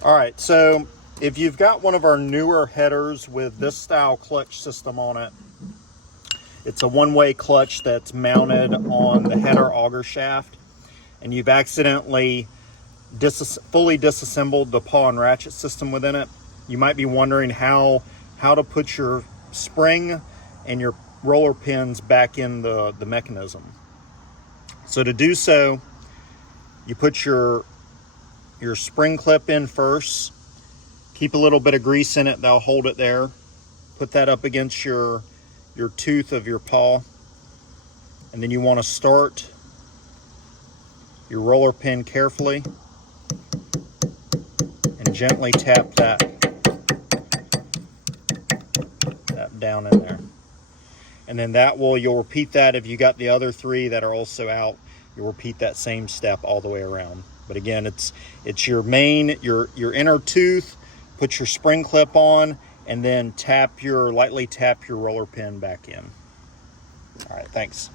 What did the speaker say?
All right, so if you've got one of our newer headers with this style clutch system on it, it's a one-way clutch that's mounted on the header auger shaft, and you've accidentally fully disassembled the paw and ratchet system within it. You might be wondering how to put your spring and your roller pins back in the mechanism. So to do so, you put your spring clip in first, keep a little bit of grease in it, that'll hold it there. Put that up against your tooth of your paw, and then you want to start your roller pin carefully and gently tap that down in there. And then you'll repeat that. If you got the other three that are also out, you'll repeat that same step all the way around. But again, it's your inner tooth, put your spring clip on, and then lightly tap your roller pin back in. All right, thanks.